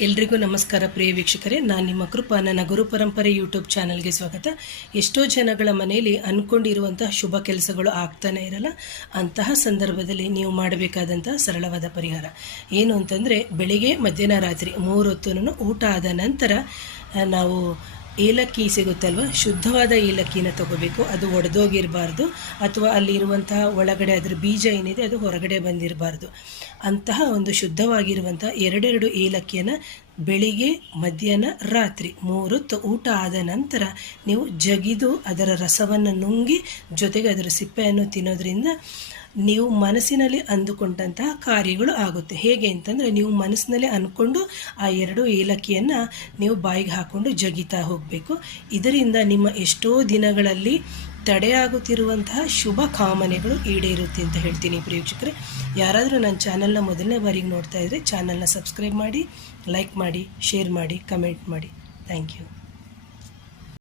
ಎಲ್ರಿಗೂ ನಮಸ್ಕಾರ ಪ್ರಿಯ ವೀಕ್ಷಕರೇ, ನಾನು ನಿಮ್ಮ ಕೃಪಾ. ನನ್ನ ಗುರು ಪರಂಪರೆ ಯೂಟ್ಯೂಬ್ ಚಾನಲ್ಗೆ ಸ್ವಾಗತ. ಎಷ್ಟೋ ಜನಗಳ ಮನೆಯಲ್ಲಿ ಅಂದ್ಕೊಂಡಿರುವಂತಹ ಶುಭ ಕೆಲಸಗಳು ಆಗ್ತಾನೆ ಇರಲ್ಲ. ಅಂತಹ ಸಂದರ್ಭದಲ್ಲಿ ನೀವು ಮಾಡಬೇಕಾದಂತಹ ಸರಳವಾದ ಪರಿಹಾರ ಏನು ಅಂತಂದರೆ, ಬೆಳಿಗ್ಗೆ ಮಧ್ಯಾಹ್ನ ರಾತ್ರಿ 3 ಹೊತ್ತೂ ಊಟ ಆದ ನಂತರ ನಾವು ಏಲಕ್ಕಿ ಸಿಗುತ್ತಲ್ವ, ಶುದ್ಧವಾದ ಏಲಕ್ಕಿನ ತಗೋಬೇಕು. ಅದು ಒಡೆದೋಗಿರಬಾರ್ದು, ಅಥವಾ ಅಲ್ಲಿರುವಂತಹ ಒಳಗಡೆ ಅದರ ಬೀಜ ಏನಿದೆ ಅದು ಹೊರಗಡೆ ಬಂದಿರಬಾರ್ದು. ಅಂತಹ ಒಂದು ಶುದ್ಧವಾಗಿರುವಂಥ 2 ಏಲಕ್ಕಿಯನ್ನು ಬೆಳಿಗ್ಗೆ ಮಧ್ಯಾಹ್ನ ರಾತ್ರಿ 3 ಹೊತ್ತು ಊಟ ಆದ ನಂತರ ನೀವು ಜಗಿದು ಅದರ ರಸವನ್ನು ನುಂಗಿ ಜೊತೆಗೆ ಅದರ ಸಿಪ್ಪೆಯನ್ನು ತಿನ್ನೋದ್ರಿಂದ ನೀವು ಮನಸ್ಸಿನಲ್ಲಿ ಅಂದುಕೊಂಡಂತಹ ಕಾರ್ಯಗಳು ಆಗುತ್ತೆ. ಹೇಗೆ ಅಂತಂದರೆ, ನೀವು ಮನಸ್ಸಿನಲ್ಲಿ ಅಂದ್ಕೊಂಡು ಆ 2 ಏಲಕ್ಕಿಯನ್ನು ನೀವು ಬಾಯಿಗೆ ಹಾಕ್ಕೊಂಡು ಜಗಿತಾ ಹೋಗಬೇಕು. ಇದರಿಂದ ನಿಮ್ಮ ಎಷ್ಟೋ ದಿನಗಳಲ್ಲಿ ತಡೆಯಾಗುತ್ತಿರುವಂತಹ ಶುಭ ಕಾಮನೆಗಳು ಈಡೇರುತ್ತೆ ಅಂತ ಹೇಳ್ತೀನಿ ಪ್ರೇಕ್ಷಕರೇ. ಯಾರಾದರೂ ನನ್ನ ಚಾನಲ್ನ ಮೊದಲನೇ ಬಾರಿಗೆ ನೋಡ್ತಾ ಇದ್ದರೆ ಚಾನಲ್ನ ಸಬ್ಸ್ಕ್ರೈಬ್ ಮಾಡಿ, ಲೈಕ್ ಮಾಡಿ, ಶೇರ್ ಮಾಡಿ, ಕಮೆಂಟ್ ಮಾಡಿ. Thank you.